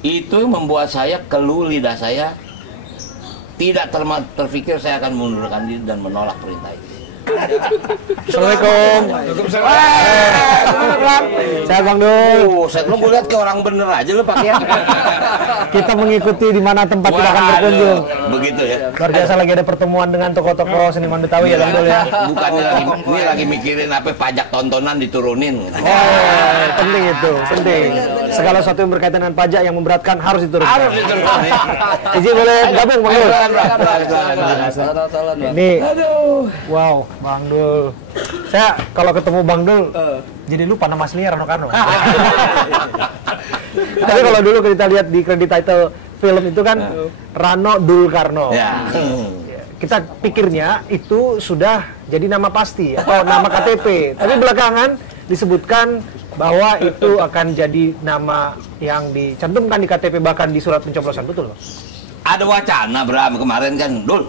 Itu membuat saya keluh lidah saya, tidak terpikir saya akan mengundurkan diri dan menolak perintah itu. Assalamualaikum. Saya Bang Dul. Saya belum lihat ke orang bener aja lu pakaian. Kita mengikuti di mana tempat kita akan berkunjung. Begitu ya. Luar biasa lagi ada pertemuan dengan tokoh-tokoh seniman Betawi ya Bang Dul ya. Bukan ini lagi mikirin apa pajak tontonan diturunin. Oh, penting itu, penting. Segala sesuatu yang berkaitan dengan pajak yang memberatkan harus diturunkan. Harus diturunin. Izin boleh gabung Bang Dul. Ini, wow, Bang Dul. Saya kalau ketemu Bang Dul, jadi lupa nama aslinya Rano Karno. Tapi kalau dulu kita lihat di kredit title film itu kan Rano Dul Karno. Ya. Kita pikirnya itu sudah jadi nama pasti atau nama KTP. Tapi belakangan disebutkan bahwa itu akan jadi nama yang dicantumkan di KTP bahkan di surat pencoblosan, betul? Ada wacana Bram kemarin kan, Dul.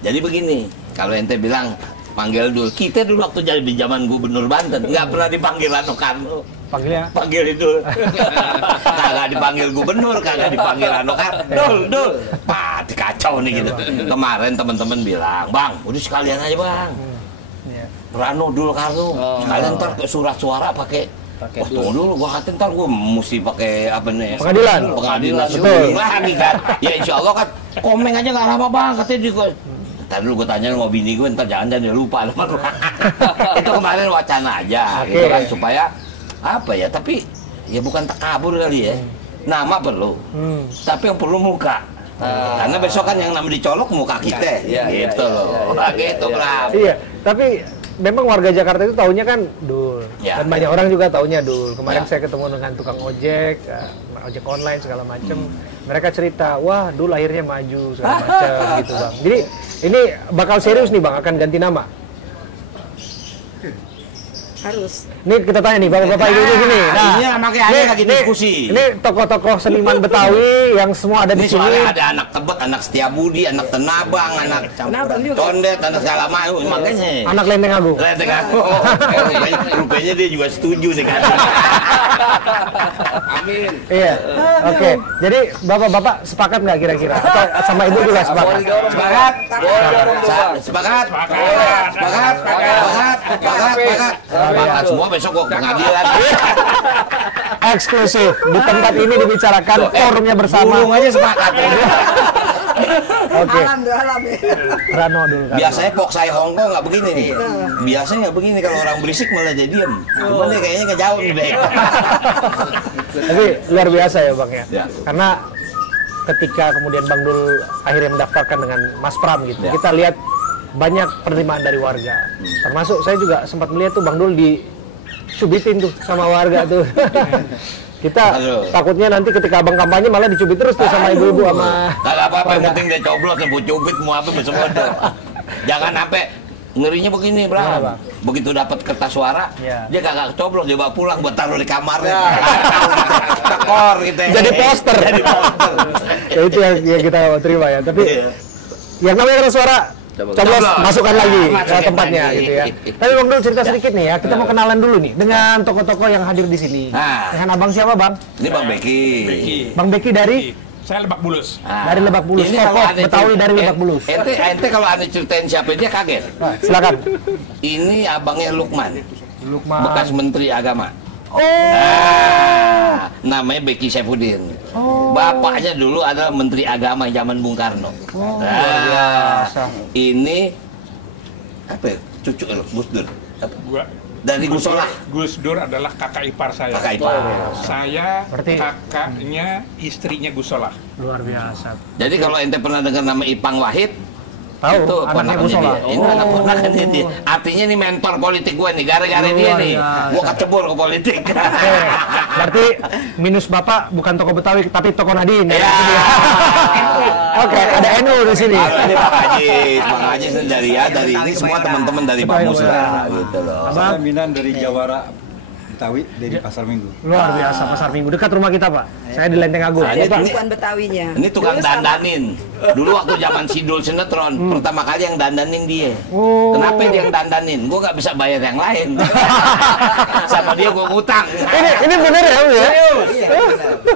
Jadi begini, kalau ente bilang panggil Dul, kita dulu waktu jadi di zaman Gubernur Banten nggak pernah dipanggil Rano Karno. Panggilnya? Panggil itu. Kagak dipanggil gubernur, kagak dipanggil Rano Karno. Dul. Pati kacau nih gitu. Kemarin teman-teman bilang, Bang, udah sekalian aja Bang. Rano Dul Karno. Sekalian ntar ke surat suara pakai. Wah, tunggu dulu, gua kata ntar gua mesti pakai apa nih? Pengadilan. Betul. Lagi kan. Ya insya Allah kan komeng aja nggak lama Bang, katanya juga. Ntar dulu gue tanya sama bini gue, ntar jangan-jangan dia lupa. Itu kemarin wacana aja, gitu kan, supaya apa ya, tapi ya bukan takabur kali ya. Nama perlu, tapi yang perlu muka. Karena besok kan yang nama dicolok muka kita, gitu loh. Gitu, Bram. Iya, tapi memang warga Jakarta itu taunya kan Dul. Ya. Dan banyak orang juga taunya Dul. Kemarin saya ketemu dengan tukang ojek, ojek online segala macem. Mereka cerita, wah Dul akhirnya maju segala macam gitu Bang. Jadi ini bakal serius nih Bang, akan ganti nama. Harus. Ini kita tanya nih bapak-bapak ini gini. Nah, ini makanya ada lagi diskusi. Ini tokoh-tokoh seniman Betawi yang semua ada di sini. Soalnya ada anak Tebet, anak Setiabudi, anak Tenabang, anak Condet, anak segala macam. Makanya. Anak Lenteng Agung. Lenteng Agung. Rupanya dia juga setuju nih kan. Amin. Iya. Oke. Jadi bapak-bapak sepakat nggak kira-kira? Atau sama ibu juga sepakat? Sepakat. Sepakat. Sepakat semua besok kok pengadilan. Eksklusif. Di tempat ini dibicarakan forumnya bersama. Burung aja sepakat. Oke. Alam ya. Rano dulu kan. Biasanya Poksai Hongkong nggak begini nih. Biasanya nggak begini, kalau orang berisik malah jadi diem. Cuman dia kayaknya nggak jauh nih deh. Tapi luar biasa ya Bang ya. Ya. Karena ketika kemudian Bang Dul akhirnya mendaftarkan dengan Mas Pram gitu, Ya. kita lihat banyak penerimaan dari warga. Termasuk saya juga sempat melihat tuh Bang Dul dicubitin tuh sama warga tuh. Kita takutnya nanti ketika abang kampanye malah dicubit terus tuh sama ibu-ibu sama. Kalau apa-apa yang penting dia coblos, dia cubit mau apa semua tuh. Jangan sampai ngerinya begini, Bram. Begitu dapat kertas suara, dia kagak coblos, dia bawa pulang buat taruh di kamarnya. Tekor gitu. Jadi poster. Jadi poster. Ya itu yang kita terima ya. Tapi yang namanya kertas suara coblos, masukkan lagi ke tempatnya gitu ya. Tapi Bang Dul cerita sedikit nih ya, kita mau kenalan dulu nih dengan tokoh-tokoh yang hadir di sini. Dengan abang siapa Bang? Ini Bang Beki. Bang Beki dari? Saya Lebak Bulus. Dari Lebak Bulus, tokoh Betawi dari Lebak Bulus. Ente kalau Anda ceritain siapa dia kaget. Silakan. Ini abangnya Lukman. Bekas Menteri Agama. Namanya Beki Saifuddin. Bapaknya dulu adalah Menteri Agama zaman Bung Karno. Ini apa ya? Cucu loh, Gus Dur. Dari Gusola. Gus Dur adalah kakak ipar saya. Kakak ipar. Saya berarti kakaknya istrinya Gusola. Luar biasa. Jadi kalau ente pernah dengar nama Ipang Wahid, tahu itu anaknya Gusola. Ini anak ponakannya dia. Artinya ini mentor politik gue nih, gara-gara dia nih. Gue kecebur ke politik. Berarti minus Bapak bukan tokoh Betawi tapi tokoh Nadine. Ya. Oke, ada NU di sini. Ini Bang Haji dari ini semua teman-teman dari Bamus lah gitu loh. Saya Minan dari Jawara Betawi dari Pasar Minggu. Luar biasa, Pasar Minggu dekat rumah kita, Pak. Saya di Lenteng Agung. Nah, Ya, Pak. Bukan Betawinya. Ini tukang Dulu sama- dandanin. Dulu waktu zaman Sidul sinetron, pertama kali yang dandanin dia. Oh. Kenapa dia yang dandanin? Gue nggak bisa bayar yang lain. Sama dia gue ngutang. Ini bener ya, Bu ya?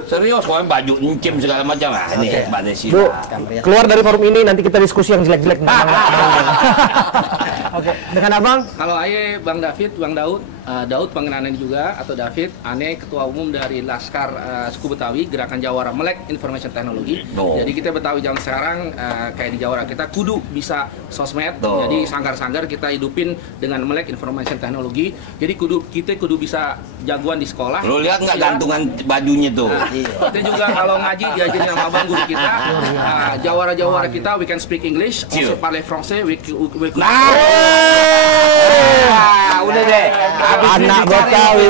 Serius, pokoknya baju encim segala macam. Nah, ini Mbak Desi. Bu, keluar dari forum ini nanti kita diskusi yang jelek-jelek tentang Bang. Oke, dengan Abang? Kalau Aye, Bang David, Bang Daud, Daud panggilannya juga atau David, Ane Ketua Umum dari Laskar Suku Betawi, Gerakan Jawara Melek Information Technology. Oh. Jadi kita Betawi zaman sekarang kayak di Jawara kita kudu bisa sosmed. Oh. Jadi sanggar-sanggar kita hidupin dengan Melek Information Technology. Jadi kita kudu bisa jagoan di sekolah. Lo lihat nggak Siap. gantungan bajunya tuh? Kita juga kalau ngaji diajarin sama Bang Guru kita, Jawara-Jawara kita, we can speak English, Ciu. also parler français, we Nah, udah deh. Habis Anak ini dicari. Betawi.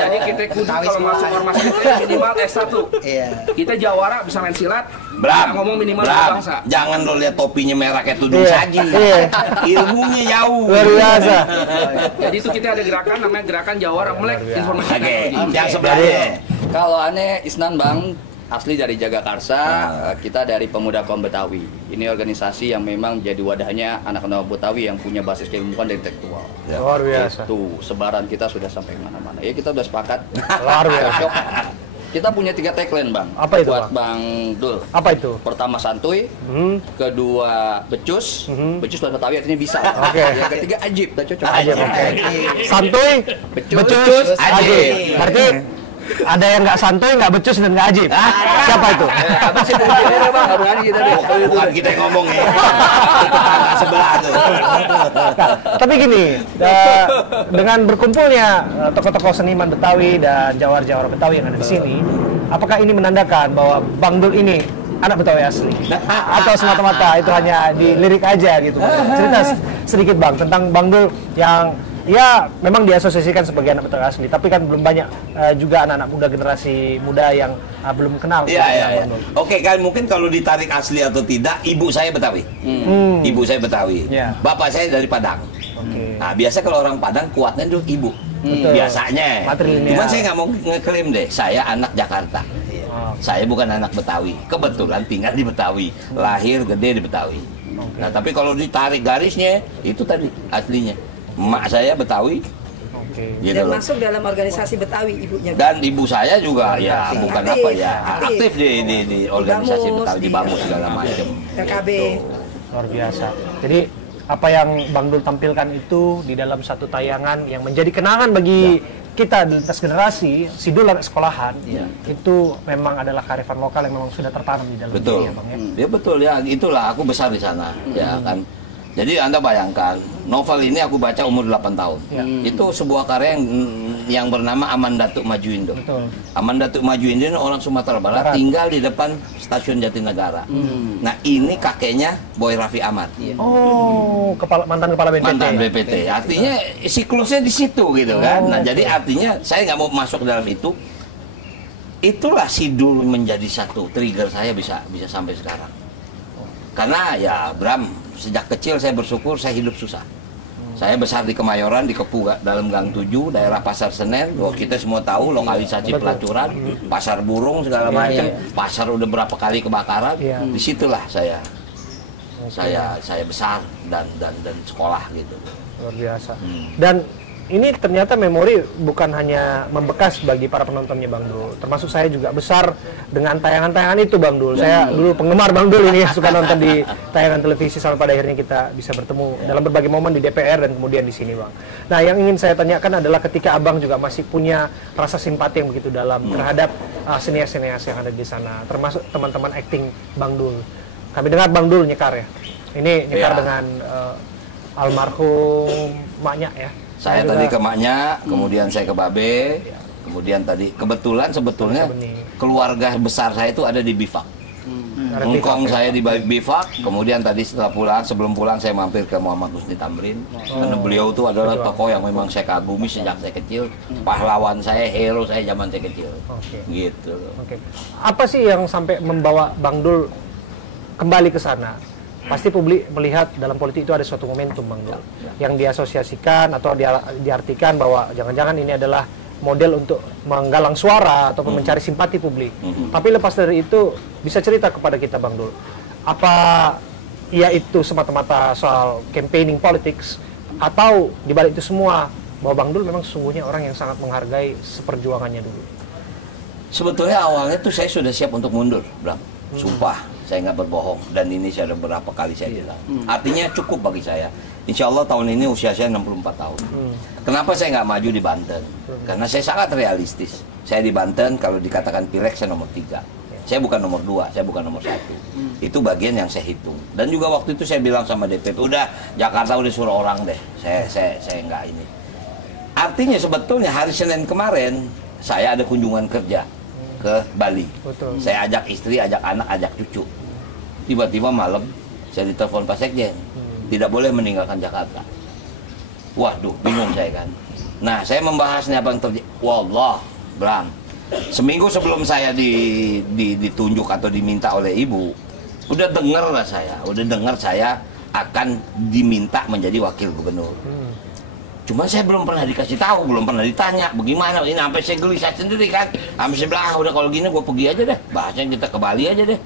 Jadi kita kudu kalau masuk ormas kita minimal S1. Iya. Kita Jawara bisa main silat, Bram, bisa ngomong minimal Bram, bangsa. jangan lo lihat topinya merah kayak tudung Iya, saji. iya. Ilmunya jauh. Luar biasa. Jadi itu kita ada gerakan namanya Gerakan Jawara Melek Informasi Oke, Teknologi. yang sebelahnya. Kalau aneh Isnan Bang, asli dari Jagakarsa, kita dari Pemuda Kaum Betawi. Ini organisasi yang memang jadi wadahnya anak-anak Betawi yang punya basis keilmuan dan intelektual. Luar biasa. Itu sebaran kita sudah sampai mana-mana. Ya kita udah sepakat. Luar biasa. Besok kita punya 3 tagline Bang. Apa itu, Buat Bang? Bang Dul. Apa itu? Pertama santuy, kedua becus, becus dan Betawi artinya bisa. Oke. Yang ketiga ajib, udah cocok. Ajib, oke. Santuy, Becus, becus, ajib. ajib. Berarti ada yang nggak santuy, nggak becus, dan nggak ajib. Siapa itu? Apa sih ini Bang? Harungan kita deh. Bukan kita yang ngomong ya. Tetangga sebelah tuh. Tapi gini, dengan berkumpulnya tokoh-tokoh seniman Betawi dan jawara-jawara Betawi yang ada di sini, apakah ini menandakan bahwa Bang Dul ini anak Betawi asli? Atau semata-mata itu hanya di lirik aja gitu? Cerita sedikit Bang tentang Bang Dul yang ya memang diasosiasikan sebagai anak Betawi asli, tapi kan belum banyak juga anak-anak muda, generasi muda yang belum kenal. Iya, iya, iya. Bang Dul. Oke, kan mungkin kalau ditarik asli atau tidak, ibu saya Betawi. Ibu saya Betawi. Iya. Bapak saya dari Padang. Oke. Nah, biasa kalau orang Padang kuatnya dulu ibu. Betul. Biasanya. Matrilineal. Cuman saya nggak mau ngeklaim deh, saya anak Jakarta. Oh. Saya bukan anak Betawi. Kebetulan tinggal di Betawi. Lahir gede di Betawi. Nah, tapi kalau ditarik garisnya, itu tadi aslinya. Emak saya Betawi. Oke. Gitu Dan loh. masuk dalam organisasi Betawi ibunya. Dan ibu saya juga ya Aktif. bukan Aktif. apa ya, Aktif. aktif di organisasi Bamus, Betawi, di Bamus segala macam. LKB. Luar biasa. Jadi apa yang Bang Dul tampilkan itu di dalam satu tayangan yang menjadi kenangan bagi kita di lintas generasi, Sidul anak sekolahan, itu memang adalah kearifan lokal yang memang sudah tertanam di dalam Betul. diri ya Bang ya. Ya betul ya, itulah aku besar di sana, ya kan. Jadi Anda bayangkan, novel ini aku baca umur 8 tahun. Itu sebuah karya yang bernama Aman Datuk Maju Indo. Betul. Aman Datuk Maju Indo ini orang Sumatera Barat, tinggal di depan stasiun Jatinegara. Nah, ini kakeknya Boy Raffi Ahmad. Oh, mantan kepala BNPT. Mantan BPT. Artinya siklusnya di situ gitu kan. Nah, jadi artinya saya nggak mau masuk ke dalam itu. Itulah Sidul menjadi satu trigger saya bisa sampai sekarang. Karena ya Bram, sejak kecil saya bersyukur saya hidup susah. Saya besar di Kemayoran, di Kepu dalam Gang 7, daerah Pasar Senen. Wah, kita semua tahu lokalisasi pelacuran, pasar burung segala macam. Pasar udah berapa kali kebakaran. Iya. Disitulah saya besar dan sekolah gitu. Luar biasa. Dan ini ternyata memori bukan hanya membekas bagi para penontonnya Bang Dul, termasuk saya juga besar dengan tayangan-tayangan itu Bang Dul. Saya dulu penggemar Bang Dul ini, suka nonton di tayangan televisi sampai pada akhirnya kita bisa bertemu dalam berbagai momen di DPR dan kemudian di sini Bang. Nah, yang ingin saya tanyakan adalah ketika Abang juga masih punya rasa simpati yang begitu dalam terhadap senior-senior yang ada di sana, termasuk teman-teman acting Bang Dul. Kami dengar Bang Dul nyekar ya. Ini nyekar dengan almarhum maknya ya. Saya tadi ke maknya, kemudian saya ke Babe, kemudian tadi kebetulan sebetulnya keluarga besar saya itu ada di Bifak. Ngkong saya di Bifak, kemudian tadi sebelum pulang saya mampir ke Muhammad Husni Tamrin. Karena beliau itu adalah tokoh yang memang saya kagumi sejak saya kecil, pahlawan saya, hero saya zaman saya kecil. Gitu. Oke. Apa sih yang sampai membawa Bang Dul kembali ke sana? pasti publik melihat dalam politik itu ada suatu momentum, Bang Dul, yang diasosiasikan atau diartikan bahwa jangan-jangan ini adalah model untuk menggalang suara atau mencari simpati publik. Tapi lepas dari itu, bisa cerita kepada kita, Bang Dul, apa ya itu semata-mata soal campaigning politics, atau dibalik itu semua bahwa Bang Dul memang sesungguhnya orang yang sangat menghargai seperjuangannya dulu? Sebetulnya awalnya tuh saya sudah siap untuk mundur, Bram. Sumpah, saya nggak berbohong. Dan ini saya udah berapa kali saya bilang. Artinya cukup bagi saya. Insya Allah tahun ini usia saya 64 tahun. Kenapa saya nggak maju di Banten? Karena saya sangat realistis. Saya di Banten, kalau dikatakan pileg, saya nomor 3. Saya bukan nomor 2, saya bukan nomor 1. Itu bagian yang saya hitung. Dan juga waktu itu saya bilang sama DPP, udah Jakarta udah suruh orang deh. Saya nggak ini. Artinya sebetulnya hari Senin kemarin, saya ada kunjungan kerja ke Bali. Betul. Saya ajak istri, ajak anak, ajak cucu. Tiba-tiba malam saya ditelepon Pak Sekjen, tidak boleh meninggalkan Jakarta. Waduh, bingung saya kan. Nah, saya membahasnya apa yang terjadi. Wallah, Bram, seminggu sebelum saya ditunjuk atau diminta oleh ibu, udah dengar lah saya, akan diminta menjadi wakil gubernur. Cuma saya belum pernah dikasih tahu, belum pernah ditanya bagaimana ini, sampai saya gelisah sendiri kan. Sampai saya bilang, udah kalau gini gue pergi aja deh, bahasanya kita ke Bali aja deh.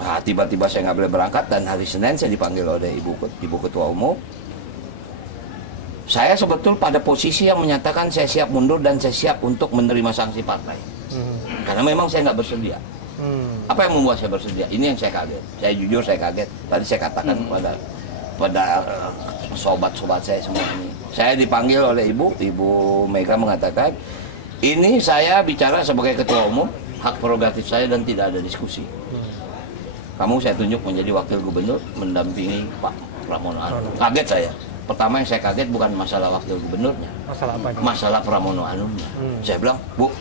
Nah, tiba-tiba saya nggak boleh berangkat, dan hari Senin saya dipanggil oleh ibu ketua umum. Saya sebetul pada posisi yang menyatakan saya siap mundur dan saya siap untuk menerima sanksi partai. Karena memang saya nggak bersedia. Apa yang membuat saya bersedia? Ini yang saya kaget. Saya jujur, saya kaget. Tadi saya katakan pada sobat-sobat saya semua ini. Saya dipanggil oleh Ibu Mega mengatakan, ini saya bicara sebagai ketua umum, hak prerogatif saya dan tidak ada diskusi. Kamu saya tunjuk menjadi wakil gubernur mendampingi Pak Pramono Anung. Kaget saya. Pertama yang saya kaget bukan masalah wakil gubernurnya. Masalah apa? Masalah Pramono Anungnya. Saya bilang, Bu,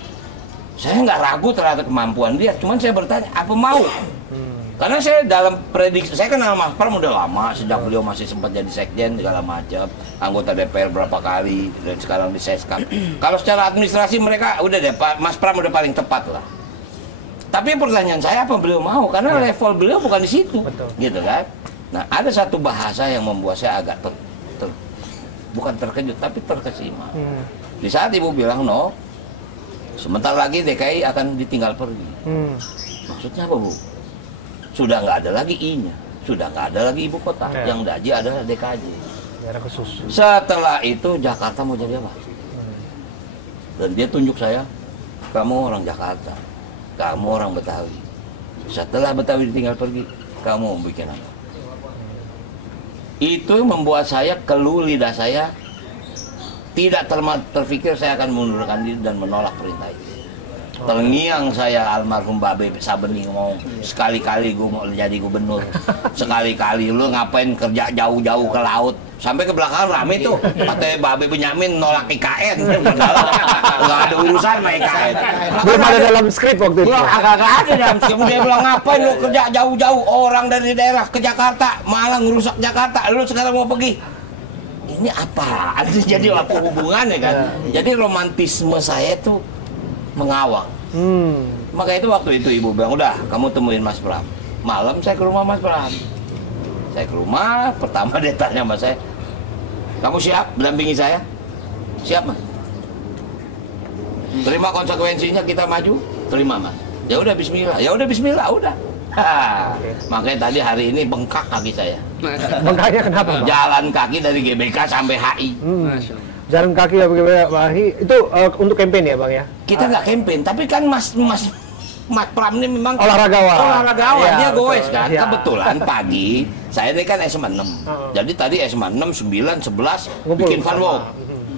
saya nggak ragu terhadap kemampuan dia, cuman saya bertanya, apa mau? Karena saya dalam prediksi, saya kenal Mas Pram udah lama, sejak beliau masih sempat jadi sekjen segala macam, anggota DPR berapa kali, dan sekarang di Seskap. Kalau secara administrasi mereka udah deh, Mas Pram udah paling tepat lah. Tapi pertanyaan saya, apa beliau mau? Karena level beliau bukan di situ. Betul. Gitu kan. Nah, ada satu bahasa yang membuat saya agak bukan terkejut, tapi terkesima. Di saat ibu bilang, no, sebentar lagi DKI akan ditinggal pergi. Maksudnya apa, Bu? Sudah nggak ada lagi I-nya, sudah nggak ada lagi ibu kota. Yang daji adalah DKJ. Daerah khusus. Setelah itu Jakarta mau jadi apa? Dan dia tunjuk saya, kamu orang Jakarta, kamu orang Betawi. Setelah Betawi ditinggal pergi, kamu mau bikin apa? Itu membuat saya, keluh lidah saya, tidak terpikir saya akan mengundurkan diri dan menolak perintah itu. Terngiang saya almarhum Babe Sabeni ngomong, sekali-kali gue mau jadi gubernur, sekali-kali lu ngapain kerja jauh-jauh ke laut, sampai ke belakang rame tuh, katanya Babe Benyamin nolak IKN, nggak ada urusan sama IKN. Belum ada dalam skrip waktu itu. Agak ada dalam skrip, dia bilang ngapain lu kerja jauh-jauh, orang dari daerah ke Jakarta, malah ngerusak Jakarta, lu sekarang mau pergi. Ini apa? Jadi apa hubungannya kan? Jadi romantisme saya tuh mengawang. Maka itu waktu itu ibu bilang, udah kamu temuin Mas Pram. Malam saya ke rumah Mas Pram. Saya ke rumah, pertama dia tanya sama saya, kamu siap mendampingi saya? Siap, Mas. Terima konsekuensinya kita maju? Terima, Mas. Ya udah bismillah. Ya udah bismillah, udah. Makanya tadi hari ini bengkak kaki saya. Bengkaknya kenapa, Bang? Jalan kaki dari GBK sampai HI. Jalan kaki ya Pak Hi, itu untuk campaign ya Bang ya? Kita nggak campaign, tapi kan Mas Pram ini memang olahragawan, ya, dia goes betul. kan. Ya. Kebetulan pagi saya ini kan SMA 6, jadi tadi SMA 6, 9, 11 bikin fun walk.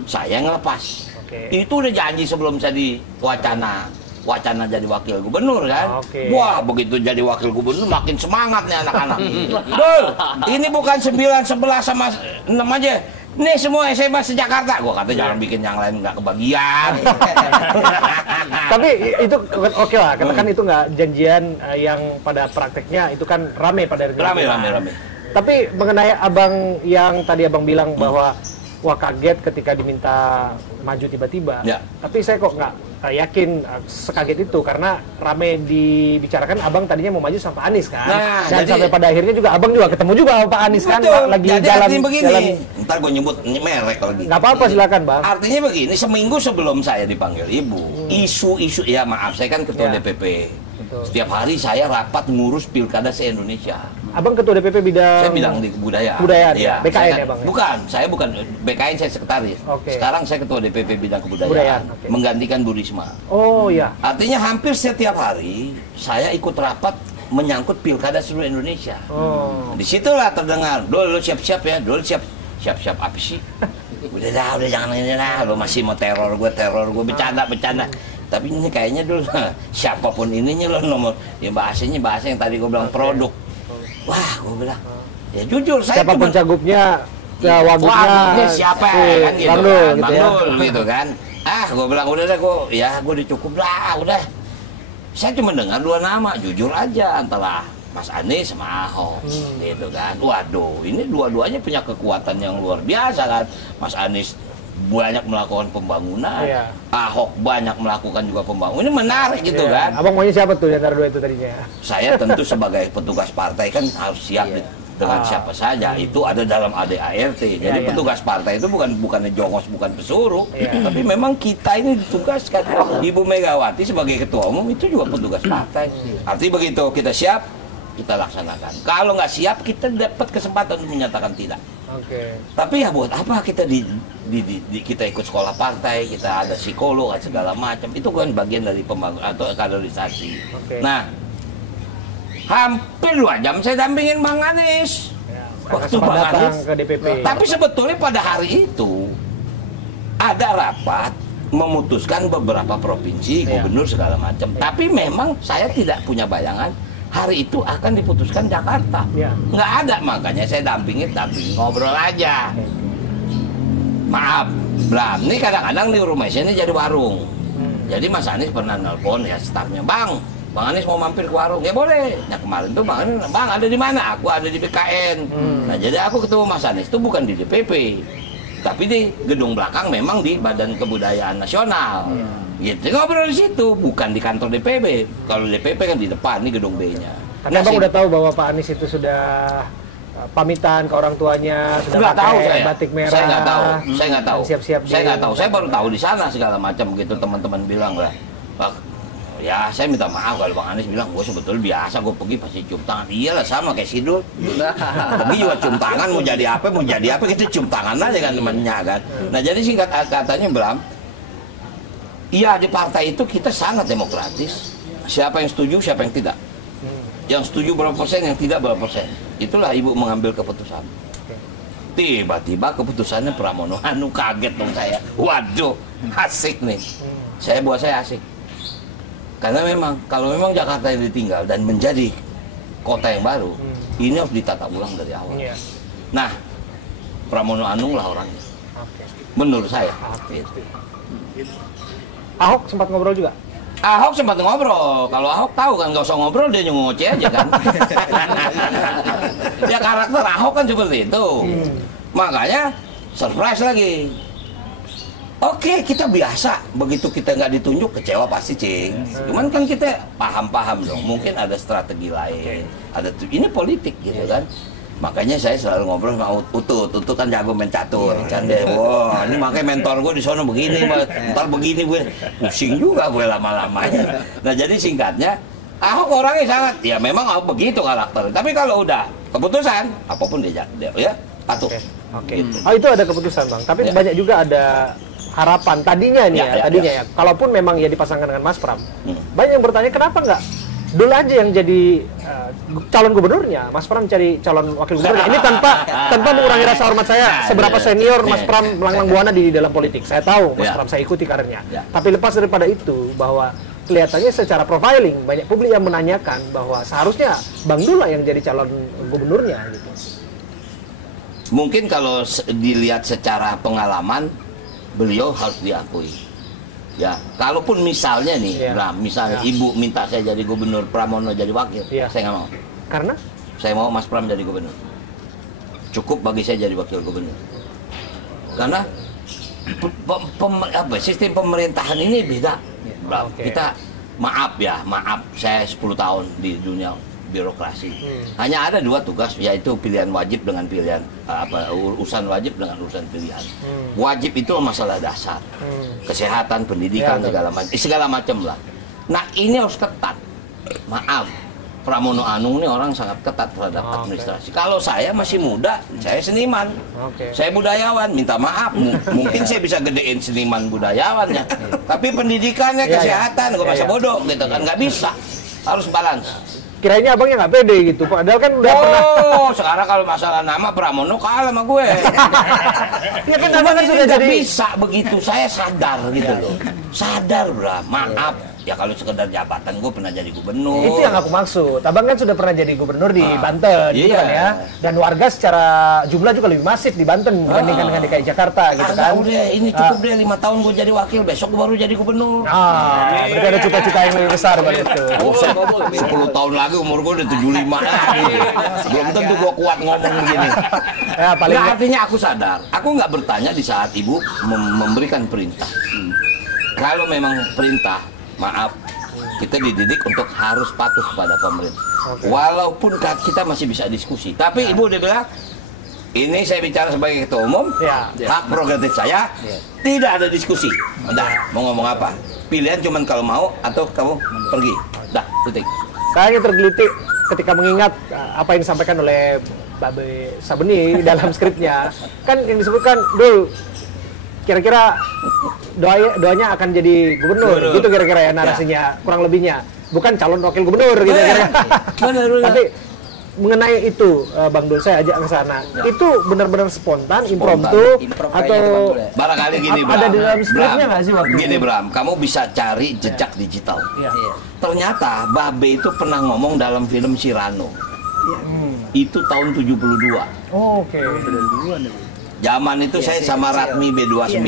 Saya ngelepas. Itu udah janji sebelum saya wacana jadi wakil gubernur kan. Wah, begitu jadi wakil gubernur makin semangat nih anak-anak. Dul, ini bukan 9, 11 sama 6 aja. Nih semua SMA se-Jakarta. Gua kata jangan bikin yang lain nggak kebagian. Tapi itu oke lah, katakan itu nggak janjian yang pada prakteknya itu kan rame pada hari Rame. Tapi mengenai abang yang tadi abang bilang bahwa wah kaget ketika diminta maju tiba-tiba. Ya. Tapi saya kok nggak yakin sekaget itu karena rame dibicarakan abang tadinya mau maju sama Pak Anies kan. Nah, dan jadi- sampai pada akhirnya juga abang juga ketemu juga sama Pak Anies kan Betul. lagi Jadi jalan artinya begini. jalan. Ntar gue nyebut merek lagi. Nggak apa-apa silakan bang. Artinya begini, seminggu sebelum saya dipanggil ibu, isu-isu, ya maaf, saya kan ketua Ya. DPP. Betul. Setiap hari saya rapat ngurus pilkada se-Indonesia. Abang ketua DPP bidang. Saya bidang di kebudayaan. Kebudayaan, Iya, BKN saya ya, Bang, ya? Bukan, saya bukan BKN, saya sekretaris. Oke. Sekarang saya ketua DPP bidang kebudayaan, Kebudayaan, oke. menggantikan Bu Risma. Oh ya. Artinya hampir setiap hari saya ikut rapat menyangkut pilkada seluruh Indonesia. Oh. Disitulah terdengar, Dul, lu siap-siap ya, Dul siap-siap apa sih? Udah jangan ini dah, lu masih mau teror gue, bercanda. Tapi ini kayaknya Dul, siapapun ininya lo nomor, ya bahasa yang tadi gue bilang produk. Wah, gue bilang, ya jujur saya Siapapun cagupnya, ya wagubnya. wagubnya siapa kan gitu Bang Dul, kan, gitu Bang ya. Dul gitu kan. Gue bilang udah deh, gue udah cukup lah, udah. Saya cuma dengar dua nama, jujur aja antara Mas Anies sama Ahok, gitu kan. Waduh, ini dua-duanya punya kekuatan yang luar biasa kan. Mas Anies banyak melakukan pembangunan, Iya. Ahok banyak melakukan juga pembangunan. Ini menarik gitu Iya. kan. Abang maunya siapa tuh di antara dua itu tadinya? Saya tentu sebagai petugas partai kan harus siap dengan siapa saja. Itu ada dalam ADART. Jadi Iya. petugas partai itu bukannya jongos, bukan pesuruh, Iya. tapi memang kita ini ditugaskan. Ibu Megawati sebagai ketua umum itu juga petugas partai. Artinya begitu kita siap, kita laksanakan. Kalau nggak siap, kita dapat kesempatan untuk menyatakan tidak. Oke. Tapi ya buat apa kita kita ikut sekolah partai, kita ada psikolog, segala macam. Itu kan bagian dari pembangunan atau kaderisasi. Oke. Nah, hampir 2 jam saya dampingin Bang Anies. Ya, Waktu sempat Bang datang Anies. ke DPP. Tapi sebetulnya pada hari itu ada rapat memutuskan beberapa provinsi, Iya. gubernur segala macam. Tapi memang saya tidak punya bayangan hari itu akan diputuskan Jakarta. Iya. Nggak ada, makanya saya dampingin ngobrol aja. Maaf, Bram, ini kadang-kadang di rumah saya ini jadi warung. Jadi Mas Anies pernah nelpon ya stafnya, Bang Anies mau mampir ke warung, ya boleh. Nah kemarin tuh Bang ada di mana? Aku ada di BKN. Nah jadi aku ketemu Mas Anies itu bukan di DPP, tapi di gedung belakang memang di Badan Kebudayaan Nasional. Gitu ngobrol di situ, bukan di kantor DPP. Kalau DPP kan di depan, ini gedung B-nya. Tapi abang udah tahu bahwa Pak Anies itu sudah pamitan ke orang tuanya, sudah Nggak tahu pakai saya. batik merah. Saya nggak tahu. Saya nggak tahu. dan Siap-siap. Saya nggak tahu. Saya baru tahu di sana segala macam begitu teman-teman bilang lah. Ya saya minta maaf kalau Bang Anies bilang gue sebetulnya biasa gue pergi pasti cium tangan. Iyalah sama kayak Sidul. Pergi juga cium tangan mau jadi apa kita cium tangan aja kan temannya kan. Nah jadi singkat katanya Bram, iya di partai itu kita sangat demokratis. Siapa yang setuju, siapa yang tidak. Yang setuju berapa persen, yang tidak berapa persen. Itulah ibu mengambil keputusan. Tiba-tiba keputusannya Pramono Anung, kaget dong saya. Waduh, asik nih. Buat saya asik. Karena memang kalau memang Jakarta yang ditinggal dan menjadi kota yang baru, ini harus ditata ulang dari awal. Iya. Nah, Pramono Anung lah orangnya. Oke. Menurut saya. Gitu. Ahok sempat ngobrol juga. Ahok sempat ngobrol. Kalau Ahok tahu kan nggak usah ngobrol, dia ngoceh aja kan. Ya karakter Ahok kan seperti itu. Makanya surprise lagi. Oke, kita biasa. Begitu kita nggak ditunjuk, kecewa pasti, Cing. Cuman kan kita paham-paham dong. Mungkin ada strategi lain. Ini politik gitu kan. Makanya saya selalu ngobrol sama Utut kan jago main catur kan deh. Wah, ini makanya mentor gue di sono begini, ntar begini gue pusing juga gue lama-lamanya. Nah jadi singkatnya, Ahok orangnya sangat, ya memang Ahok begitu karakter. Tapi kalau udah keputusan, apapun dia ya patuh. Oke. Gitu. Oh itu ada keputusan bang. Tapi Ya. banyak juga ada harapan tadinya nih Ya, tadinya ya. ya. Kalaupun memang ya dipasangkan dengan Mas Pram, banyak yang bertanya kenapa nggak Dul aja yang jadi calon gubernurnya, Mas Pram cari calon wakil gubernurnya. Ini tanpa mengurangi rasa hormat saya. Seberapa senior Mas Pram melanglang buana di dalam politik, saya tahu Mas Ya. Pram, saya ikuti karirnya. Ya. Tapi lepas daripada itu, bahwa kelihatannya secara profiling banyak publik yang menanyakan bahwa seharusnya Bang Dul lah yang jadi calon gubernurnya gitu. Mungkin kalau dilihat secara pengalaman, beliau harus diakui. Ya, kalaupun misalnya nih, Iya. Bram, misalnya Ya. ibu minta saya jadi gubernur, Pramono jadi wakil, Iya. saya nggak mau. Karena Saya mau Mas Pram jadi gubernur. Cukup bagi saya jadi wakil gubernur. Karena sistem pemerintahan ini beda. Bram. Oke. Kita maaf, saya 10 tahun di dunia birokrasi. Hanya ada 2 tugas, yaitu pilihan wajib dengan pilihan urusan wajib dengan urusan pilihan. Wajib itu masalah dasar, kesehatan, pendidikan, segala macam lah. Nah ini harus ketat. Maaf, Pramono Anung ini orang sangat ketat terhadap administrasi. Kalau saya masih muda, saya seniman, saya budayawan. Minta maaf, mungkin saya bisa gedein seniman budayawannya, tapi pendidikannya, kesehatan, gue masa bodoh gitu kan, nggak bisa. Harus balance. Kirainnya abangnya nggak pede gitu, padahal kan udah pernah. Sekarang kalau masalah nama Pramono kalah sama gue. Ya kan abang kan sudah Nggak jadi. bisa begitu, saya sadar gitu loh. Sadar, Bram. Maaf. Ya kalau sekedar jabatan, gue pernah jadi gubernur. Itu yang aku maksud. Abang kan sudah pernah jadi gubernur di Banten, gitu iya. kan ya. Dan warga secara jumlah juga lebih masif di Banten dibandingkan dengan DKI Jakarta, gitu kan. Udah, ini cukup deh 5 tahun gue jadi wakil, besok gue baru jadi gubernur. Berarti ada cita-cita yang lebih besar buat itu. 10 tahun lagi umur gue udah 75 lagi. Belum tentu gue kuat ngomong begini. Ya, paling Nah, artinya aku sadar, aku nggak bertanya di saat ibu memberikan perintah. Kalau memang perintah, maaf, kita dididik untuk harus patuh kepada pemerintah. Walaupun kita masih bisa diskusi. Tapi ibu udah bilang, ini saya bicara sebagai ketua umum, hak prerogatif saya, tidak ada diskusi. Udah, mau ngomong apa? Pilihan cuman kalau mau atau kamu pergi. Udah, titik. Saya hanya tergelitik ketika mengingat apa yang disampaikan oleh Babe Sabeni dalam skripnya. Kan yang disebutkan, Dul, kira-kira doanya akan jadi gubernur, gitu kira-kira ya narasinya, kurang lebihnya. Bukan calon wakil gubernur gitu kira-kira. Tapi mengenai itu, Bang Dul, saya ajak ke sana. Itu benar-benar spontan, impromptu, atau barangkali gini, Bram. ada di dalam skripnya nggak sih waktu Gini, itu? Bram, kamu bisa cari jejak digital. Ternyata Babe itu pernah ngomong dalam film Cyrano. Itu tahun 72. Oke. Zaman itu saya sama Ratmi B29,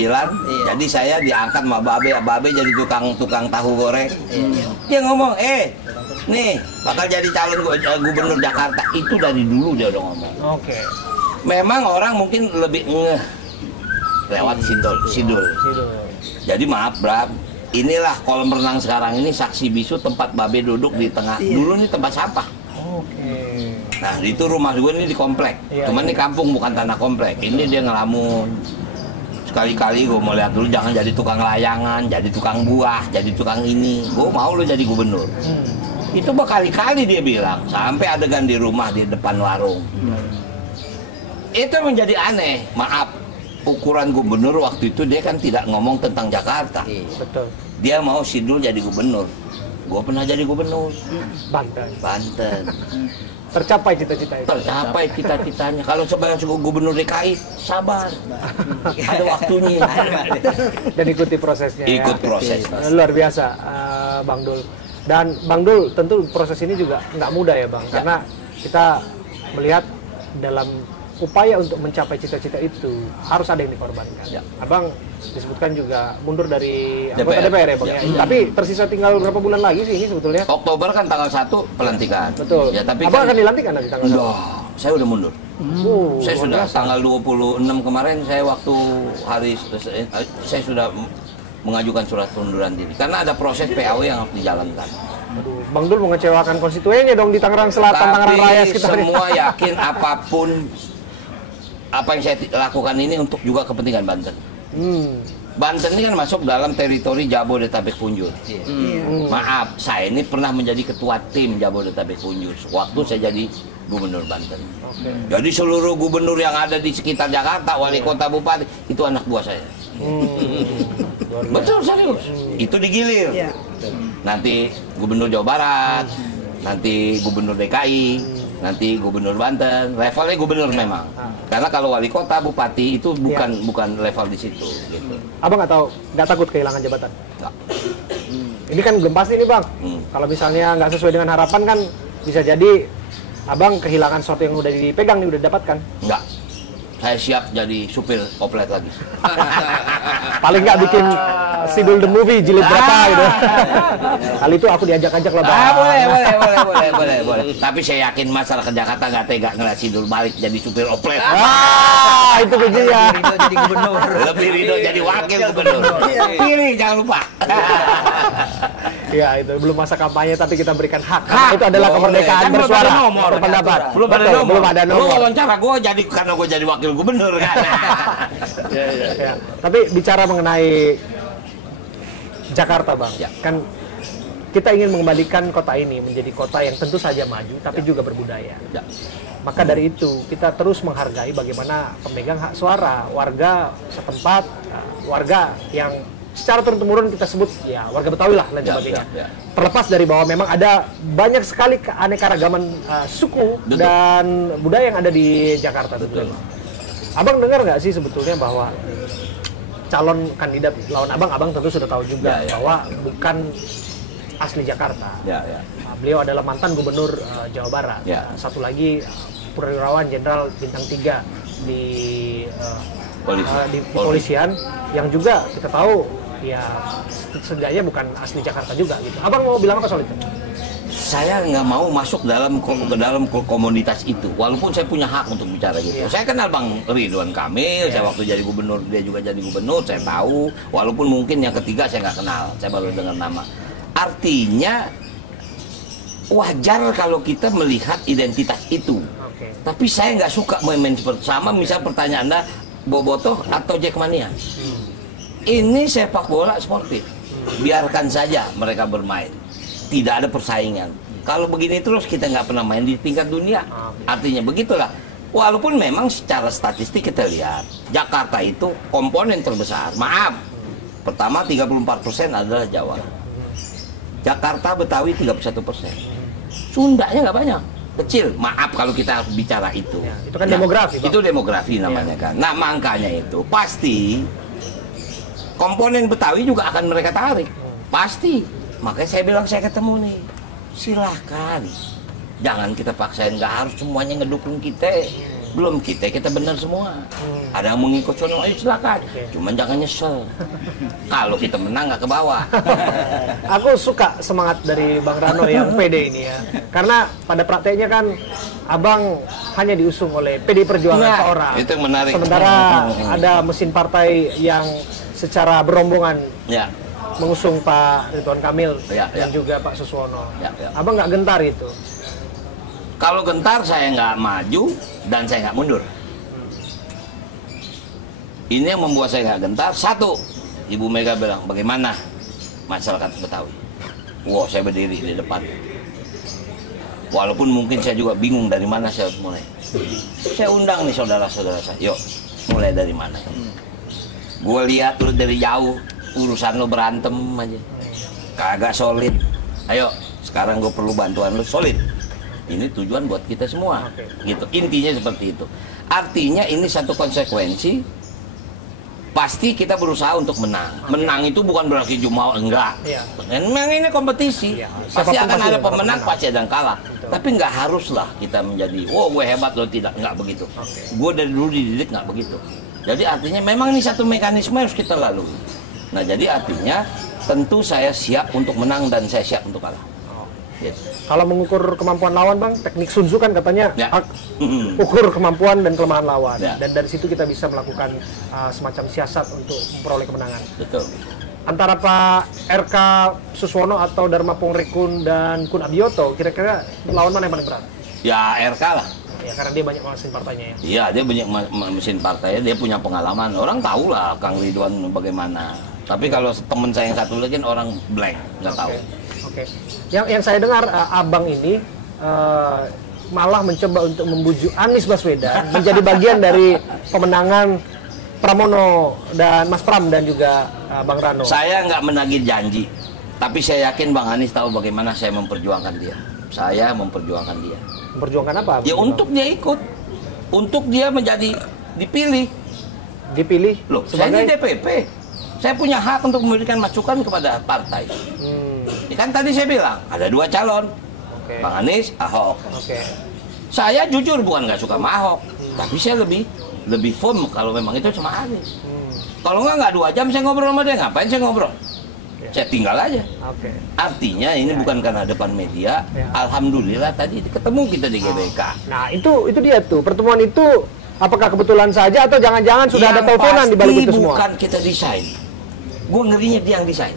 jadi saya diangkat sama Babe jadi tukang tahu goreng. Dia ngomong, nih bakal jadi calon gubernur Jakarta. Itu dari dulu dia udah ngomong. Oke. Memang orang mungkin lebih ngeh lewat sidul. Jadi maaf, Bram, inilah kolam renang sekarang ini saksi bisu tempat Babe duduk di tengah. Dulu ini tempat sampah. Oke. Nah, itu rumah gue ini di komplek. Cuman ini kampung, bukan tanah komplek. Ini dia ngelamun. Sekali-kali gue mau lihat dulu, jangan jadi tukang layangan, jadi tukang buah, jadi tukang ini. Gue mau lo jadi gubernur. Itu berkali-kali dia bilang, sampai adegan di rumah di depan warung. Itu menjadi aneh. Maaf, ukuran gubernur waktu itu dia kan tidak ngomong tentang Jakarta. Betul. Dia mau Sidul jadi gubernur. Gue pernah jadi gubernur. Banten. Tercapai cita-cita itu. Tercapai cita-citanya. Kalau sebagai gubernur DKI, sabar. Ada waktunya. Dan ikuti prosesnya. Ikut ya. proses. Luar biasa, Bang Dul. Dan Bang Dul, tentu proses ini juga nggak mudah ya, Bang. Karena kita melihat dalam upaya untuk mencapai cita-cita itu harus ada yang dikorbankan. Abang disebutkan juga mundur dari anggota DPR ya, Bang. Ya. Tapi tersisa tinggal berapa bulan lagi sih ini sebetulnya? Oktober kan tanggal 1 pelantikan. Betul. Ya, tapi Abang kan, akan dilantik nanti tanggal 1? saya udah mundur. Saya sudah tanggal 26 kemarin saya waktu hari saya sudah mengajukan surat pengunduran diri karena ada proses PAW yang harus dijalankan. Aduh, Bang Dul mengecewakan konstituennya dong di Tangerang Selatan, Tangerang Raya Tapi sekitarnya. semua yakin apapun apa yang saya lakukan ini untuk juga kepentingan Banten. Banten ini kan masuk dalam teritori Jabodetabek Punjur. Maaf, saya ini pernah menjadi ketua tim Jabodetabek Punjur waktu saya jadi gubernur Banten. Jadi seluruh gubernur yang ada di sekitar Jakarta, wali kota, bupati, itu anak buah saya. Betul, serius. Itu digilir. Nanti gubernur Jawa Barat, nanti gubernur DKI, nanti gubernur Banten, levelnya gubernur memang. Karena kalau wali kota, bupati itu bukan level di situ. Gitu. Abang nggak takut kehilangan jabatan? Nggak. Ini kan belum pasti nih, Bang. Kalau misalnya nggak sesuai dengan harapan kan bisa jadi Abang kehilangan sesuatu yang udah dipegang nih, udah didapatkan. Nggak. Saya siap jadi supir oplet lagi. Paling nggak bikin Sidul the Movie jilid berapa gitu. Kali itu aku diajak-ajak lah, Bang. Boleh. Tapi saya yakin masalah ke Jakarta nggak tega ngeliat Sidul balik jadi supir oplet. Itu kuncinya. Ridho jadi gubernur. Lebih Ridho jadi wakil gubernur. Pilih jangan lupa. Ya, itu belum masa kampanye tapi kita berikan hak. Karena itu adalah kemerdekaan Kan bersuara, belum ada nomor, berpendapat. belum ada Betul, nomor. belum ada Lu nomor. wawancara gue jadi karena gue jadi wakil gubernur kan. Ya. Tapi bicara mengenai Jakarta, Bang, Ya. kan kita ingin mengembalikan kota ini menjadi kota yang tentu saja maju tapi juga berbudaya. Ya. Maka dari itu kita terus menghargai bagaimana pemegang hak suara, warga setempat, warga yang secara turun-temurun kita sebut ya warga Betawi lah dan sebagainya. Ya. Terlepas dari bahwa memang ada banyak sekali keanekaragaman suku Betul. dan budaya yang ada di Jakarta. Betul. Abang dengar nggak sih sebetulnya bahwa calon kandidat lawan abang tentu sudah tahu juga Ya. bahwa bukan asli Jakarta. Ya. Beliau adalah mantan gubernur Jawa Barat. Ya. Satu lagi Purnawirawan Jenderal bintang 3 di kepolisian yang juga kita tahu ya setidaknya bukan asli Jakarta juga gitu. Abang mau bilang apa soal itu? Saya nggak mau masuk ke dalam komunitas itu, walaupun saya punya hak untuk bicara gitu. Saya kenal Bang Ridwan Kamil, saya waktu jadi gubernur, dia juga jadi gubernur, saya tahu. Walaupun mungkin yang ketiga saya nggak kenal, saya baru dengar nama. Artinya wajar kalau kita melihat identitas itu. Oke. Tapi saya nggak suka main-main seperti sama, misal pertanyaan Anda, Bobotoh atau Jackmania. Ini sepak bola sportif. Biarkan saja mereka bermain. Tidak ada persaingan. Kalau begini terus kita nggak pernah main di tingkat dunia. Artinya begitulah. Walaupun memang secara statistik kita lihat Jakarta itu komponen terbesar. Maaf. Pertama 34% adalah Jawa. Jakarta Betawi 31%. Sundanya nggak banyak. Kecil, maaf kalau kita bicara itu. Ya, itu kan demografi, Bang. Itu demografi namanya kan. Nah, makanya itu pasti komponen Betawi juga akan mereka tarik. Pasti. Makanya saya bilang saya ketemu nih. Silahkan. Jangan kita paksain, nggak harus semuanya ngedukung kita. Belum kita benar semua. Ada yang mengikut sono, ayo silakan. Cuman jangan nyesel. Kalau kita menang nggak ke bawah. Aku suka semangat dari Bang Rano yang pede ini ya. Karena pada prakteknya kan Abang hanya diusung oleh PD Perjuangan Nah, seorang. itu yang menarik. Sementara ada mesin partai yang secara berombongan Ya. mengusung Pak Ridwan Kamil Ya, dan ya. juga Pak Suswono. Ya, ya. Abang nggak gentar itu? Kalau gentar saya nggak maju dan saya nggak mundur. Ini yang membuat saya nggak gentar. Satu, Ibu Mega bilang bagaimana masyarakat Betawi. Wow, saya berdiri di depan. Walaupun mungkin saya juga bingung dari mana saya harus mulai. Saya undang nih saudara-saudara saya. Yuk, mulai dari mana? Gue lihat lu dari jauh, urusan lu berantem aja. Kagak solid. Ayo, sekarang gue perlu bantuan lu solid. Ini tujuan buat kita semua, gitu. Intinya seperti itu. Artinya ini satu konsekuensi. Pasti kita berusaha untuk menang. Menang itu bukan berarti cuma enggak. Iya. Memang ini kompetisi. Iya. Pasti Siapapun akan pasti ada ada pemenang, pemenang. pasti ada yang kalah. Tapi nggak haruslah kita menjadi, oh gue hebat lo tidak, nggak begitu. Gue dari dulu dididik nggak begitu. Jadi artinya memang ini satu mekanisme harus kita lalui. Nah jadi artinya tentu saya siap untuk menang dan saya siap untuk kalah. Yes. Kalau mengukur kemampuan lawan, Bang, teknik Sun Tzu kan katanya Ya. ukur kemampuan dan kelemahan lawan. Ya. Dan dari situ kita bisa melakukan semacam siasat untuk memperoleh kemenangan. Betul. Antara Pak RK Suswono atau Dharma Pongrekun dan Kun Abioto, kira-kira lawan mana yang paling berat? Ya RK lah. Ya karena dia banyak mesin partainya ya. Iya dia banyak mesin partainya, dia punya pengalaman. Orang tahu lah Kang Ridwan bagaimana. Tapi kalau teman saya yang satu lagi kan orang blank, nggak tahu. Oke. Yang saya dengar Abang ini malah mencoba untuk membujuk Anies Baswedan menjadi bagian dari pemenangan Pramono dan Mas Pram dan juga Bang Rano. Saya nggak menagih janji, tapi saya yakin Bang Anies tahu bagaimana saya memperjuangkan dia. Saya memperjuangkan dia. Memperjuangkan apa? Ya untuk dia ikut, untuk dia menjadi dipilih. Dipilih Loh, saya ini sebagai DPP. Saya punya hak untuk memberikan masukan kepada partai. Ya kan tadi saya bilang ada dua calon, Oke. Bang Anies, Ahok. Oke. Saya jujur bukan nggak suka sama Ahok, tapi saya lebih firm kalau memang itu sama Anies. Kalau nggak 2 jam saya ngobrol sama dia, ngapain saya ngobrol? Saya tinggal aja. Oke. Artinya ini bukan karena depan media. Ya. Alhamdulillah tadi ketemu kita di GBK. Nah, itu dia tuh. Pertemuan itu apakah kebetulan saja atau jangan-jangan sudah ada Yang teleponan di balik pasti itu semua? bukan kita desain. Gue ngerinya dia yang desain.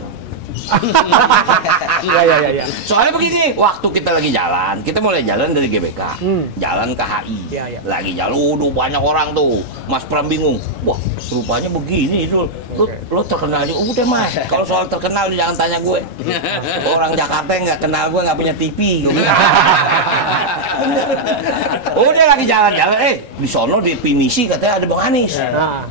Ya. Soalnya begini, waktu kita lagi jalan, kita mulai jalan dari GBK, jalan ke HI, Ya. lagi jalan, banyak orang tuh. Mas Pram bingung, wah rupanya begini itu, lo terkenal juga, udah Mas. Kalau soal terkenal jangan tanya gue. Orang Jakarta nggak kenal gue, nggak punya TV. Udah lagi jalan-jalan, di sono di Pinisi katanya ada Bang Anies.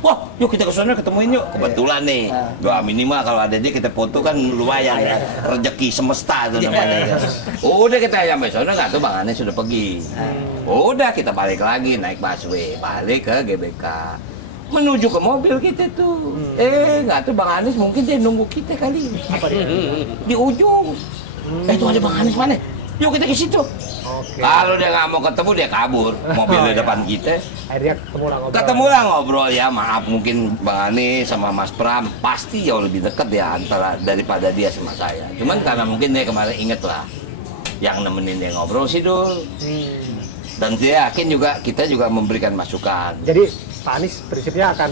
Wah, yuk kita ke sono ketemuin yuk. Kebetulan nih, doa minimal kalau ada dia kita foto kan lumayan ya, rezeki semesta itu namanya. Udah kita sampai sono nggak tuh Bang Anies sudah pergi. Udah kita balik lagi naik busway, balik ke GBK. Menuju ke mobil kita tuh. Nggak tuh Bang Anies mungkin dia nunggu kita kali. Di ujung. Tuh ada Bang Anies mana? Yuk kita ke situ. Kalau dia nggak mau ketemu dia kabur, mobil di depan kita. Akhirnya Ketemulah ngobrol ya, maaf mungkin Bang Anies sama Mas Pram pasti jauh lebih dekat ya antara daripada dia sama saya. Cuman karena mungkin dia kemarin inget lah yang nemenin dia ngobrol sih Dul. Dan dia yakin juga kita juga memberikan masukan. Jadi Pak Anies prinsipnya akan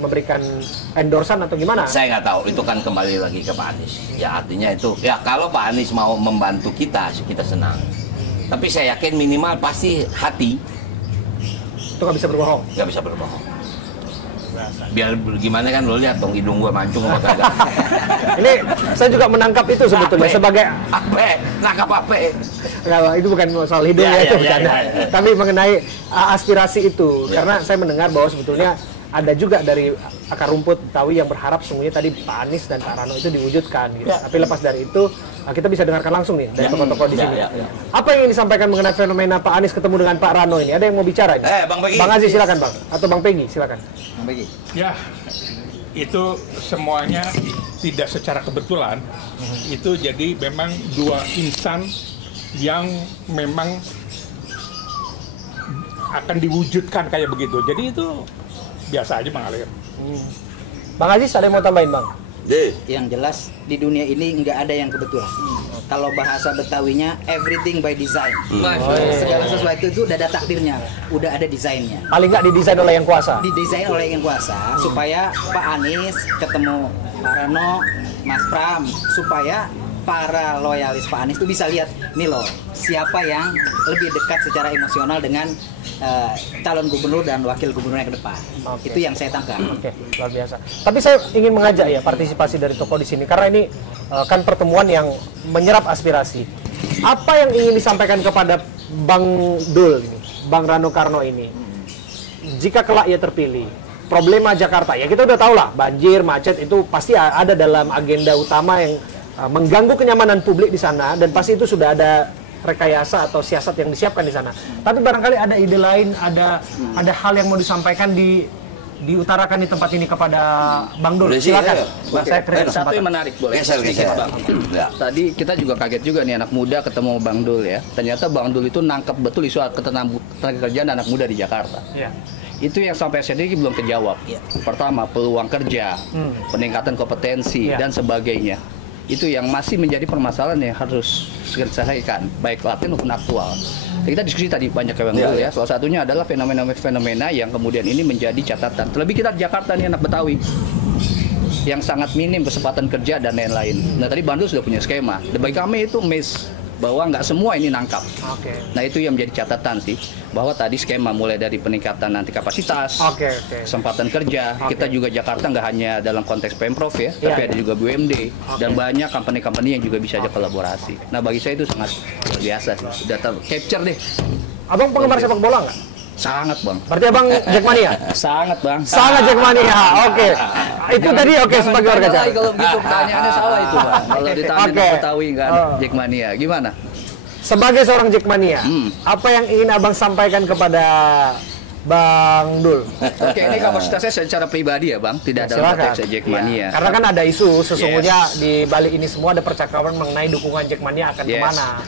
memberikan endorsan atau gimana? Saya nggak tahu, itu kan kembali lagi ke Pak Anies. Ya artinya itu, ya kalau Pak Anies mau membantu kita senang. Tapi saya yakin minimal pasti hati Itu nggak bisa berbohong. nggak bisa berbohong. Biar gimana kan lo lihat dong hidung gua mancung sama kagak. Ini saya juga menangkap itu sebetulnya sebagai nangkap apa? Nggak, itu bukan soal hidung ya, itu bercanda. Tapi mengenai aspirasi itu, karena saya mendengar bahwa sebetulnya ada juga dari akar rumput Betawi yang berharap semuanya tadi Pak Anies dan Pak Rano itu diwujudkan gitu. Tapi lepas dari itu kita bisa dengarkan langsung nih dari tokoh-tokoh di sini. Apa yang ingin disampaikan mengenai fenomena Pak Anies ketemu dengan Pak Rano ini? Ada yang mau bicara ini? Bang Pegi. Bang Aziz silakan Bang, atau Bang Pegi silakan. Bang Pegi. Ya, itu semuanya tidak secara kebetulan. Itu jadi memang 2 insan yang memang akan diwujudkan kayak begitu. Jadi itu biasa aja mengalir. Bang Aziz ada yang mau tambahin Bang? Yang jelas di dunia ini nggak ada yang kebetulan. Kalau bahasa Betawinya everything by design. Segala sesuatu itu udah ada takdirnya, udah ada desainnya. Paling nggak didesain oleh yang kuasa. Didesain oleh yang kuasa supaya Pak Anies ketemu Pak Rano, Mas Pram, supaya para loyalis Pak Anies itu bisa lihat nih loh siapa yang lebih dekat secara emosional dengan calon gubernur dan wakil gubernurnya ke depan. Itu yang saya tangkap. Oke, luar biasa. Tapi saya ingin mengajak ya partisipasi dari tokoh di sini karena ini kan pertemuan yang menyerap aspirasi. Apa yang ingin disampaikan kepada Bang Dul ini, Bang Rano Karno ini? Jika kelak ia terpilih, problema Jakarta ya kita udah tahu lah, banjir, macet itu pasti ada dalam agenda utama yang mengganggu kenyamanan publik di sana dan pasti itu sudah ada rekayasa atau siasat yang disiapkan di sana. Tapi barangkali ada ide lain, ada hal yang mau disampaikan diutarakan di tempat ini kepada Bang Dul. Silakan. Mas, saya beri Satu kesempatan. yang menarik boleh. Geser. Bang. Tadi kita juga kaget juga nih anak muda ketemu Bang Dul ya. Ternyata Bang Dul itu nangkep betul isu ketenagakerjaan anak muda di Jakarta. Ya. Itu yang sampai saat ini belum terjawab. Pertama, peluang kerja, peningkatan kompetensi dan sebagainya. Itu yang masih menjadi permasalahan yang harus segera diselesaikan, baik laten maupun aktual. Kita diskusi tadi banyak yang dulu ya. Salah satunya adalah fenomena yang kemudian ini menjadi catatan. Terlebih kita di Jakarta nih anak Betawi yang sangat minim kesempatan kerja dan lain-lain. Nah tadi Bandung sudah punya skema. Dan bagi kami itu bahwa nggak semua ini nangkap. Nah itu yang menjadi catatan sih, bahwa tadi skema mulai dari peningkatan nanti kapasitas, kesempatan kerja. Kita juga Jakarta nggak hanya dalam konteks Pemprov ya, tapi ada juga BUMD dan banyak company-company yang juga bisa aja kolaborasi. Nah bagi saya itu sangat luar biasa sih, sudah capture deh. Abang penggemar sepak bola nggak? Sangat bang. Berarti abang Jackmania? Sangat bang. Sangat Jackmania. Oke. Itu tadi sebagai warga Jakarta. Kalau begitu pertanyaannya salah itu bang. Kalau ditanya Betawi kan Jackmania, gimana? Sebagai seorang Jackmania, apa yang ingin abang sampaikan kepada Bang Dul? Oke, ini kapasitasnya secara pribadi ya bang, tidak dalam konteks Jackmania. Karena kan ada isu sesungguhnya di balik ini semua ada percakapan mengenai dukungan Jackmania akan kemana.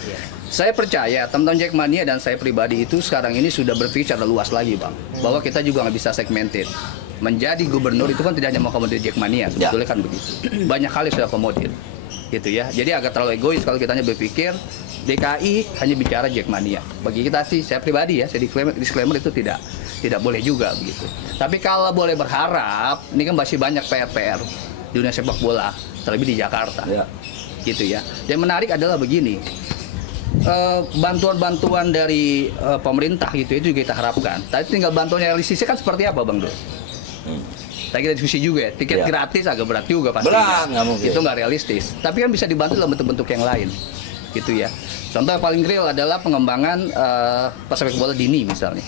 Saya percaya teman-teman Jackmania dan saya pribadi itu sekarang ini sudah berpikir secara luas lagi bang, bahwa kita juga nggak bisa segmented. menjadi gubernur itu kan tidak hanya mengakomodir Jackmania, sebetulnya kan begitu. Banyak kali sudah akomodir, gitu ya. Jadi agak terlalu egois kalau kita hanya berpikir DKI hanya bicara Jackmania. Bagi kita sih, saya pribadi ya, saya disclaimer itu tidak boleh juga begitu. Tapi kalau boleh berharap, ini kan masih banyak PR di dunia sepak bola, terlebih di Jakarta, gitu ya. Dan menarik adalah begini. Bantuan-bantuan dari pemerintah gitu itu juga kita harapkan. Tapi tinggal bantuan realistisnya kan seperti apa, Bang Dul? Tadi kita diskusi juga ya, tiket gratis agak berat juga pastinya. Berat, nggak mungkin. Itu nggak realistis. Tapi kan bisa dibantu dalam bentuk-bentuk yang lain, gitu ya. Contoh yang paling real adalah pengembangan sepak bola dini misalnya,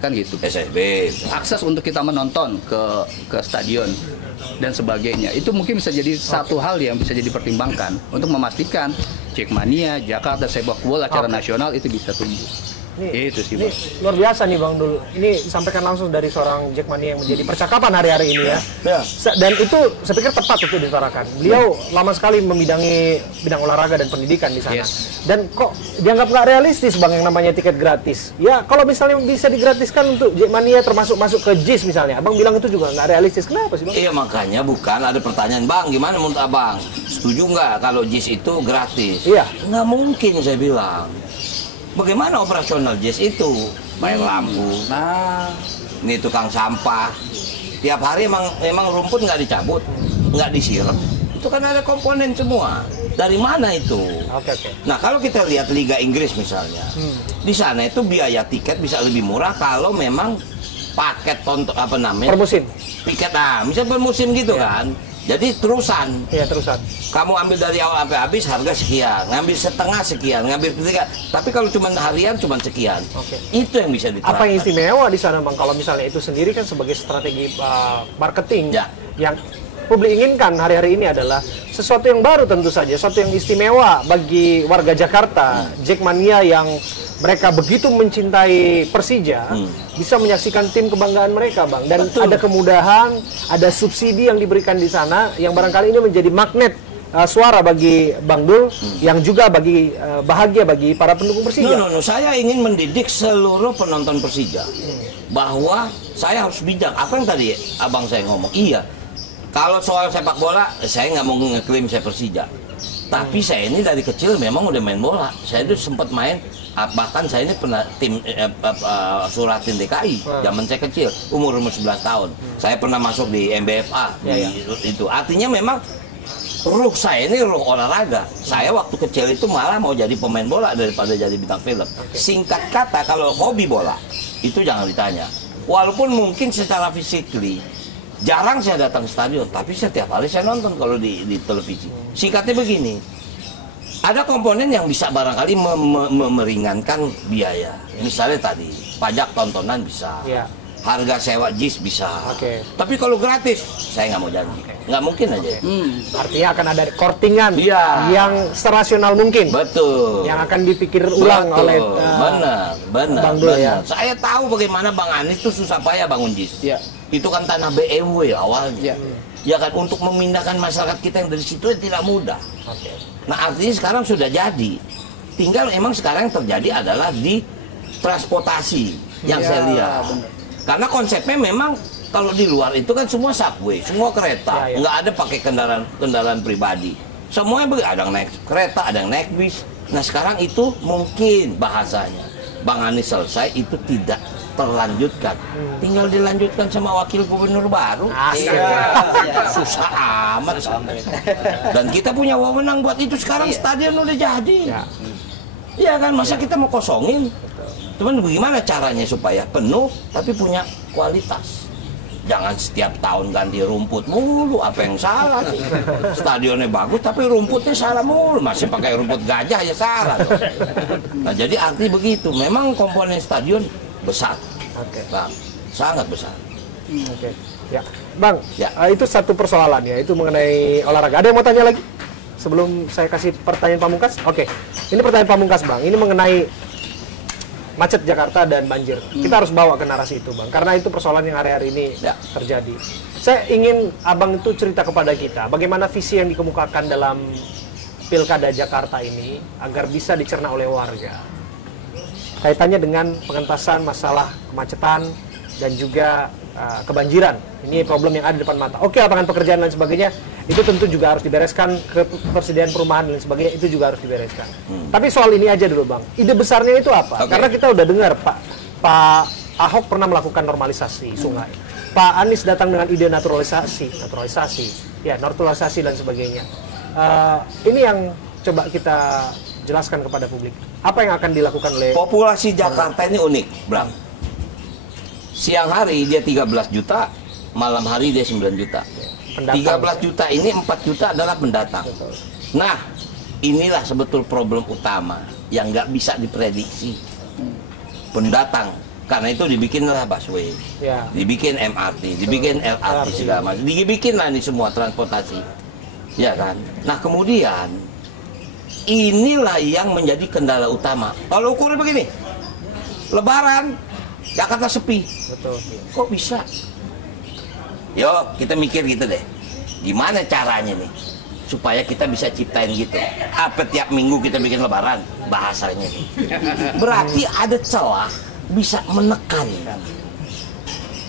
kan gitu. SSB. Akses untuk kita menonton ke stadion dan sebagainya. Itu mungkin bisa jadi satu hal yang bisa jadi pertimbangkan untuk memastikan Jackmania, Jakarta sepak bola secara nasional itu bisa tumbuh. Itu sih, ini Bang. luar biasa nih Bang Dul. Ini disampaikan langsung dari seorang Jackmania yang menjadi percakapan hari-hari ini ya. Dan itu saya pikir tepat untuk disuarakan. Beliau lama sekali memidangi bidang olahraga dan pendidikan di sana. Dan kok dianggap nggak realistis Bang yang namanya tiket gratis. Ya kalau misalnya bisa digratiskan untuk Jackmania termasuk masuk ke JIS misalnya. Abang bilang itu juga nggak realistis. Kenapa sih Bang? Iya makanya bukan ada pertanyaan Bang, gimana menurut Abang? Setuju nggak kalau JIS itu gratis? Iya. Nggak mungkin saya bilang. Bagaimana operasional JIS itu? Main lampu, ini tukang sampah. Tiap hari emang rumput nggak dicabut, nggak disiram. Itu kan ada komponen semua. Dari mana itu? Oke. Nah kalau kita lihat Liga Inggris misalnya, di sana itu biaya tiket bisa lebih murah kalau memang paket tonton apa namanya? Per musim. Tiket misalnya per musim gitu kan. Jadi terusan. Iya terusan. Kamu ambil dari awal sampai habis harga sekian, ngambil setengah sekian, ngambil ketiga. Tapi kalau cuma harian cuma sekian. Itu yang bisa diterapkan. Apa yang istimewa di sana Bang? Kalau misalnya itu sendiri kan sebagai strategi marketing yang publik inginkan hari-hari ini adalah sesuatu yang baru tentu saja, sesuatu yang istimewa bagi warga Jakarta, Jackmania yang mereka begitu mencintai Persija, bisa menyaksikan tim kebanggaan mereka, Bang. Dan ada kemudahan, ada subsidi yang diberikan di sana, yang barangkali ini menjadi magnet suara bagi Bang Dul, yang juga bagi bahagia bagi para pendukung Persija. No. Saya ingin mendidik seluruh penonton Persija bahwa saya harus bijak. Apa yang tadi abang saya ngomong? Iya. Kalau soal sepak bola, saya nggak mau ngeklaim saya Persija. Tapi saya ini dari kecil memang udah main bola. Saya itu sempat main, bahkan saya ini pernah tim suratin DKI zaman saya kecil, umur 11 tahun. Saya pernah masuk di MBFA. Itu artinya memang ruh saya ini ruh olahraga. Saya waktu kecil itu malah mau jadi pemain bola daripada jadi bintang film. Singkat kata, kalau hobi bola itu jangan ditanya. Walaupun mungkin secara fisikly jarang saya datang ke stadion, tapi setiap hari saya nonton kalau di televisi. Singkatnya begini, ada komponen yang bisa barangkali meringankan biaya. Misalnya tadi, pajak tontonan bisa, harga sewa JIS bisa. Tapi kalau gratis, saya nggak mau janji. Nggak mungkin aja. Artinya akan ada kortingan yang serasional mungkin. Betul. Yang akan dipikir ulang oleh Bang Dul ya. Saya tahu bagaimana Bang Anies itu susah payah bangun JIS. Itu kan tanah BMW awalnya. Ya kan, untuk memindahkan masyarakat kita yang dari situ tidak mudah. Nah artinya sekarang sudah jadi. Tinggal emang sekarang yang terjadi adalah di transportasi yang saya lihat. Karena konsepnya memang kalau di luar itu kan semua subway, semua kereta, nggak ada pakai kendaraan pribadi. Semuanya ada yang naik kereta, ada yang naik bis. Nah sekarang itu mungkin bahasanya Bang Anies selesai itu tidak terlanjutkan, tinggal dilanjutkan sama wakil gubernur baru. Susah amat. Dan kita punya wewenang buat itu. Sekarang stadion udah jadi. Iya kan, masa kita mau kosongin? Cuman bagaimana caranya supaya penuh tapi punya kualitas? Jangan setiap tahun ganti rumput mulu, apa yang salah sih? Stadionnya bagus tapi rumputnya salah mulu, masih pakai rumput gajah ya salah. Nah jadi arti begitu, memang komponen stadion besar, Bang, sangat besar. Ya, Bang, itu satu persoalan ya, itu mengenai olahraga. Ada yang mau tanya lagi? Sebelum saya kasih pertanyaan pamungkas? Ini pertanyaan pamungkas Bang, ini mengenai macet Jakarta dan banjir. Kita harus bawa ke narasi itu Bang, karena itu persoalan yang hari-hari ini terjadi. Saya ingin Abang itu cerita kepada kita, bagaimana visi yang dikemukakan dalam Pilkada Jakarta ini, agar bisa dicerna oleh warga. Kaitannya dengan pengentasan masalah kemacetan dan juga kebanjiran. Ini problem yang ada di depan mata. Oke, lapangan pekerjaan dan sebagainya itu tentu juga harus dibereskan, ketersediaan perumahan dan sebagainya itu juga harus dibereskan. Tapi soal ini aja dulu Bang, ide besarnya itu apa? Karena kita udah dengar Pak Ahok pernah melakukan normalisasi sungai, Pak Anies datang dengan ide naturalisasi dan sebagainya. Ini yang coba kita jelaskan kepada publik. Apa yang akan dilakukan oleh populasi Jakarta ini unik, Bram. Siang hari dia 13 juta, malam hari dia 9 juta. pendatang? 13 juta ini 4 juta adalah pendatang. Nah, inilah sebetul problem utama yang nggak bisa diprediksi. Pendatang. Karena itu dibikinlah busway, dibikin MRT, dibikin LRT segala macam, dibikinlah ini semua transportasi. Ya kan? Nah, kemudian inilah yang menjadi kendala utama. Kalau ukurnya begini, Lebaran Jakarta sepi. Betul. Kok bisa? Yuk kita mikir gitu deh. Gimana caranya nih supaya kita bisa ciptain gitu? Apa tiap minggu kita bikin Lebaran? Bahasanya nih. Berarti ada celah bisa menekan.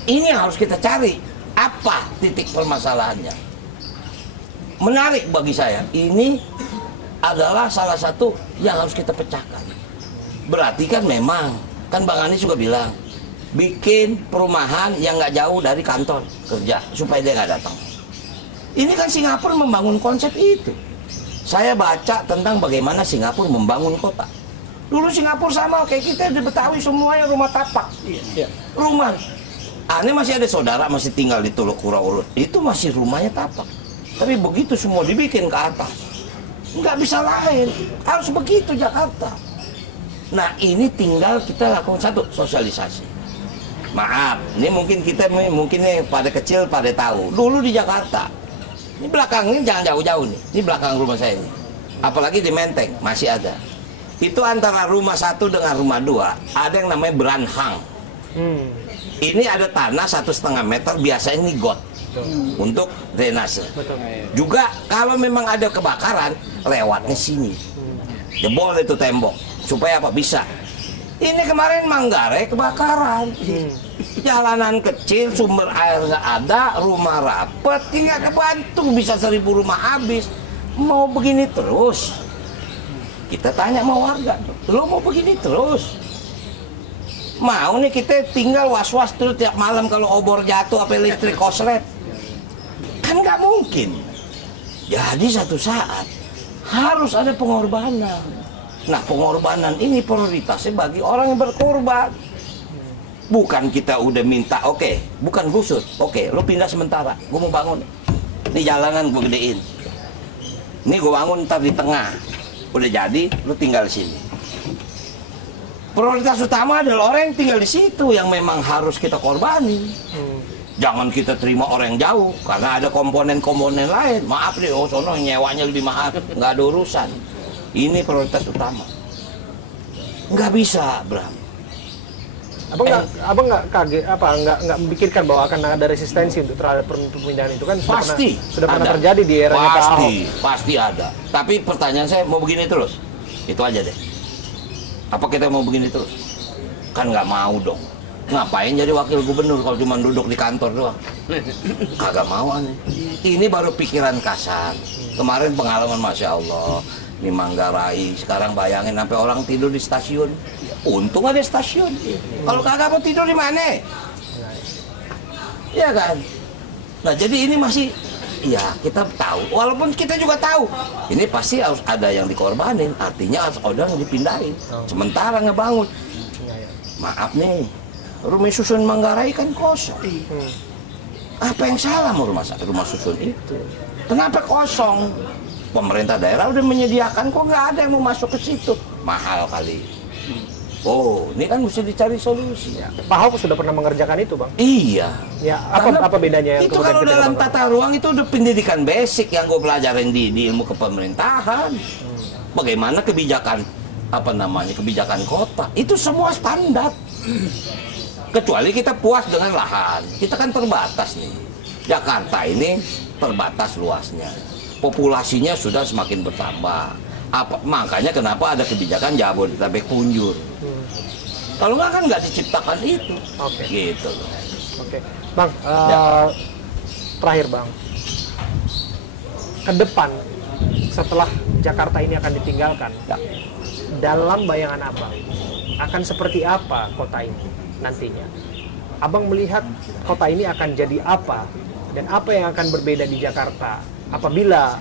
Ini yang harus kita cari. Apa titik permasalahannya? Menarik bagi saya. Ini adalah salah satu yang harus kita pecahkan. Berarti kan memang, kan Bang Anies juga bilang, bikin perumahan yang nggak jauh dari kantor kerja supaya dia nggak datang. Ini kan Singapura membangun konsep itu. Saya baca tentang bagaimana Singapura membangun kota. Dulu Singapura sama kayak kita di Betawi semuanya rumah tapak. Rumah. Ini masih ada saudara masih tinggal di Teluk Kurau. Itu masih rumahnya tapak. Tapi begitu semua dibikin ke atas, nggak bisa lain. Harus begitu Jakarta. Nah ini tinggal kita lakukan satu, sosialisasi. Maaf, ini mungkin kita pada kecil pada tahu. Dulu di Jakarta, ini belakang ini jangan jauh-jauh nih. Ini belakang rumah saya ini. Apalagi di Menteng masih ada. Itu antara rumah satu dengan rumah dua ada yang namanya beranhang. Ini ada tanah 1,5 meter, biasanya ini got untuk drainase. Juga kalau memang ada kebakaran lewatnya sini, jebol itu tembok supaya apa bisa. Ini kemarin Manggarai kebakaran, jalanan kecil, sumber air nggak ada, rumah rapet, tinggal kebantu bisa 1.000 rumah habis. Mau begini terus? Kita tanya sama warga, lo mau begini terus? Mau nih kita tinggal was-was terus tiap malam kalau obor jatuh apa listrik koslet? Kan nggak mungkin. Jadi satu saat harus ada pengorbanan. Nah pengorbanan ini prioritasnya bagi orang yang berkorban. Bukan kita udah minta, oke, bukan gusur, oke, lo pindah sementara, gue mau bangun. Ini jalanan gue gedein. Ini gue bangun ntar di tengah. Udah jadi, lu tinggal di sini. Prioritas utama adalah orang yang tinggal di situ yang memang harus kita korbani. Jangan kita terima orang yang jauh karena ada komponen-komponen lain. Maaf nih, oh sono nyewanya lebih mahal, nggak ada urusan. Ini prioritas utama. Nggak bisa, Bram. Abang nggak kaget nggak memikirkan bahwa akan ada resistensi untuk terhadap pemindahan itu kan sudah pernah terjadi di eranya Pak Ahok. Pasti ada. Tapi pertanyaan saya mau begini terus? Itu aja deh. Apa kita mau begini terus? Kan nggak mau dong. Ngapain jadi wakil gubernur kalau cuma duduk di kantor doang? Kagak mau aneh. Ini baru pikiran kasar. Kemarin pengalaman Masya Allah. Di Manggarai, sekarang bayangin sampai orang tidur di stasiun. Untung ada stasiun. Kalau kagak mau tidur di mana? Ya kan? Nah jadi ini masih, ya kita tahu. Walaupun kita juga tahu, ini pasti harus ada yang dikorbanin. Artinya harus ada yang dipindahin. Sementara ngebangun. Maaf nih, rumah susun Manggarai kan kosong. Apa yang salah mau rumah susun itu? Kenapa kosong? Pemerintah daerah udah menyediakan, kok nggak ada yang mau masuk ke situ? Mahal kali. Oh, ini kan mesti dicari solusi. Pak Ahok sudah pernah mengerjakan itu, Bang? Iya. Ya, apa bedanya? Itu kalau dalam tata ruang itu udah pendidikan basic yang gue pelajarin di ilmu kepemerintahan. Bagaimana kebijakan kebijakan kota itu semua standar. Kecuali kita puas dengan lahan. Kita kan terbatas nih. Jakarta ini terbatas luasnya. Populasinya sudah semakin bertambah. Makanya kenapa ada kebijakan Jabodetabek punjur. Kalau nggak kan nggak diciptakan itu. Gitu loh. Oke, Bang. Ya. Terakhir, Bang. Ke depan setelah Jakarta ini akan ditinggalkan, Ya. dalam bayangan Abang akan seperti apa kota ini nantinya? Abang melihat kota ini akan jadi apa dan apa yang akan berbeda di Jakarta apabila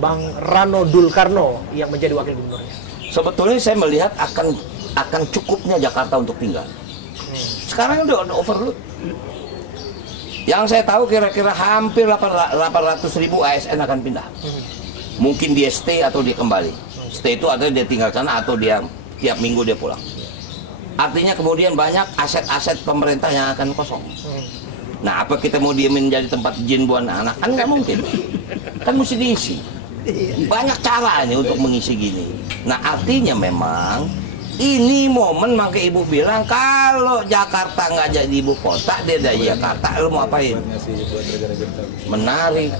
Bang Rano Dulkarno yang menjadi wakil gubernurnya? Sebetulnya saya melihat akan cukupnya Jakarta untuk tinggal. Sekarang udah overload. Yang saya tahu kira-kira hampir 800.000 ASN akan pindah. Mungkin dia stay atau dia kembali. Stay itu atau dia tinggal sana atau dia tiap minggu dia pulang. Artinya kemudian banyak aset-aset pemerintah yang akan kosong. Nah, apa kita mau diemin jadi tempat jin buat anak? Kan nggak mungkin. Kan mesti diisi. Banyak cara nih untuk mengisi gini. Nah, artinya memang ini momen, makanya ibu bilang kalau Jakarta nggak jadi ibu kota, dia dari Jakarta, lu mau apain? Menarik.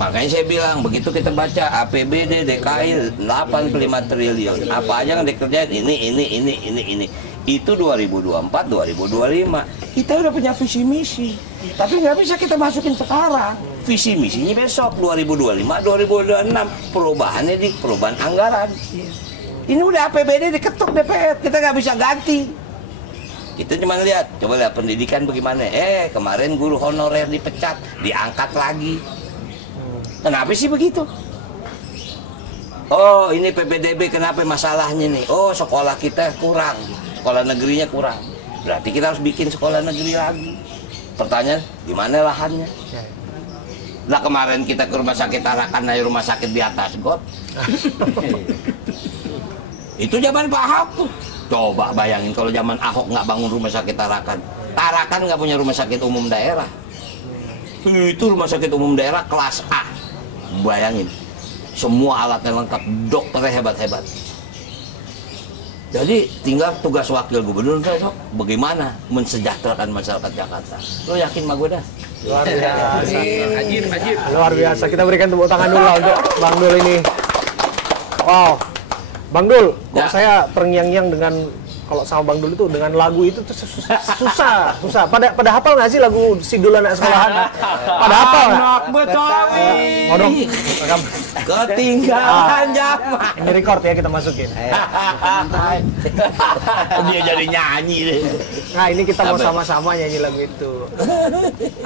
Makanya saya bilang begitu kita baca APBD DKI 85 triliun, apa aja yang dikerjain ini. Itu 2024, 2025. Kita udah punya visi misi, tapi nggak bisa kita masukin sekarang. Visi misinya besok 2025, 2026. Perubahannya di perubahan anggaran. Ini udah APBD diketuk DPR, kita nggak bisa ganti. Kita cuma lihat, coba lihat pendidikan bagaimana. Kemarin guru honorer dipecat, diangkat lagi. Kenapa sih begitu? Oh, ini PPDB kenapa masalahnya nih? Oh, sekolah kita kurang, sekolah negerinya kurang. Berarti kita harus bikin sekolah negeri lagi. Pertanyaan, di mana lahannya? Lah kemarin kita ke rumah sakit Tarakan, rumah sakit di atas got. Itu zaman Pak Ahok tuh. Coba bayangin kalau zaman Ahok nggak bangun rumah sakit Tarakan. Tarakan nggak punya rumah sakit umum daerah. Itu rumah sakit umum daerah kelas A. Bayangin. Semua alatnya lengkap, dokternya hebat-hebat. Jadi tinggal tugas wakil gubernur besok bagaimana mensejahterakan masyarakat Jakarta. Lo yakin sama gue dah? Luar biasa. Ajib. Luar biasa. Kita berikan tepuk tangan dulu lah untuk Bang Dul ini. Wow. Bang Dul, kok Ya. saya terngiang-ngiang dengan kalau sama Bang Dul itu dengan lagu itu tuh susah. Pada hafal nggak sih lagu Sidul anak sekolahan? Pada hafal nggak? Anak Betawi. Mau dong. Ketinggalan zaman. Ini record ya kita masukin. Dia jadi nyanyi deh. Nah ini kita mau Apa? sama-sama nyanyi lagu itu.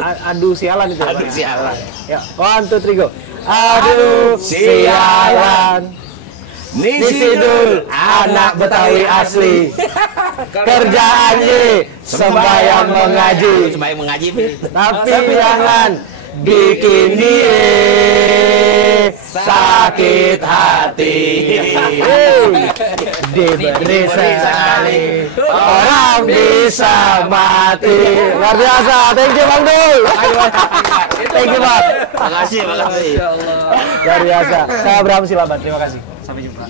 Aduh sialan itu. ya, Aduh, Bang? sialan. Ya, 1, 2, 3, go. Aduh sialan. Sidul, anak Betawi asli. Kerjaannya sembahyang mengaji. Sembahyang mengaji, Fit. Tapi jangan bikin dia sakit hati. Diberi sekali orang bisa mati. Luar biasa. Thank you Bang Dul. Thank you Bang. Makasih. Luar biasa. Saya Abraham Silaban. Terima kasih. Sampai jumpa.